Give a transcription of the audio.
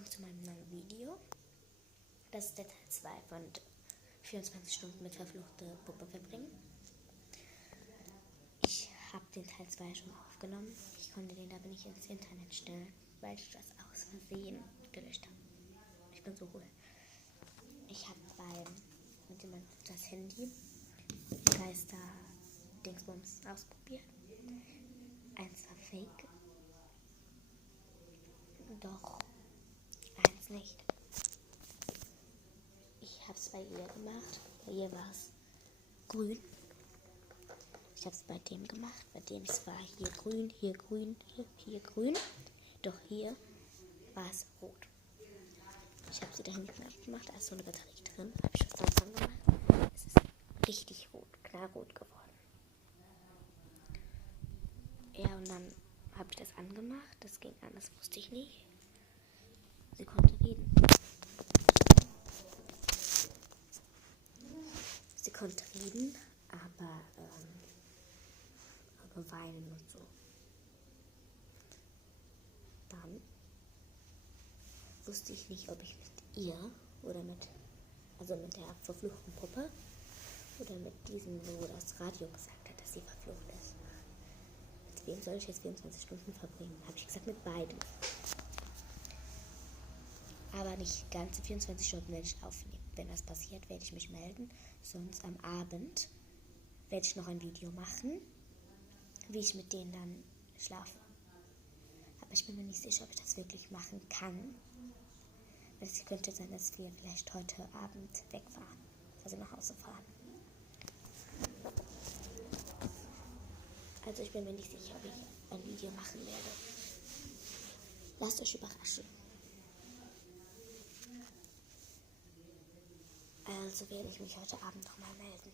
willkommen zu meinem neuen Video. Das ist der Teil 2 von 24 Stunden mit verfluchte Puppe verbringen. Ich habe den Teil 2 schon aufgenommen. Ich konnte den aber nicht ins Internet stellen, weil ich das aus Versehen gelöscht habe. Ich bin so cool. Ich habe mit jemandem das Handy Geister-Dingsbums ausprobiert. Eins war fake. Doch eins nicht. Ich habe es bei ihr gemacht. Bei ihr war es grün. Ich habe es bei dem gemacht. Bei dem es war hier grün, hier grün, hier grün. Doch hier war es rot. Ich habe sie da hinten abgemacht. Da ist so eine Batterie drin. Habe ich was dran gemacht. Es ist richtig rot, knallrot geworden. Ja, und dann habe ich das angemacht. Das ging an, das wusste ich nicht. Sie konnte reden. Sie konnte reden, aber weinen und so. Dann wusste ich nicht, ob ich mit ihr oder mit der verfluchten Puppe oder mit diesem, wo das Radio gesagt hat, dass sie verflucht ist. Mit wem soll ich jetzt 24 Stunden verbringen? Habe ich gesagt, mit beiden. Aber nicht ganze 24 Stunden werde ich aufnehmen. Wenn das passiert, werde ich mich melden. Sonst am Abend werde ich noch ein Video machen, wie ich mit denen dann schlafe. Aber ich bin mir nicht sicher, ob ich das wirklich machen kann. Es könnte sein, dass wir vielleicht heute Abend wegfahren. Also nach Hause fahren. Also ich bin mir nicht sicher, ob ich ein Video machen werde. Lasst euch überraschen. Also werde ich mich heute Abend nochmal melden.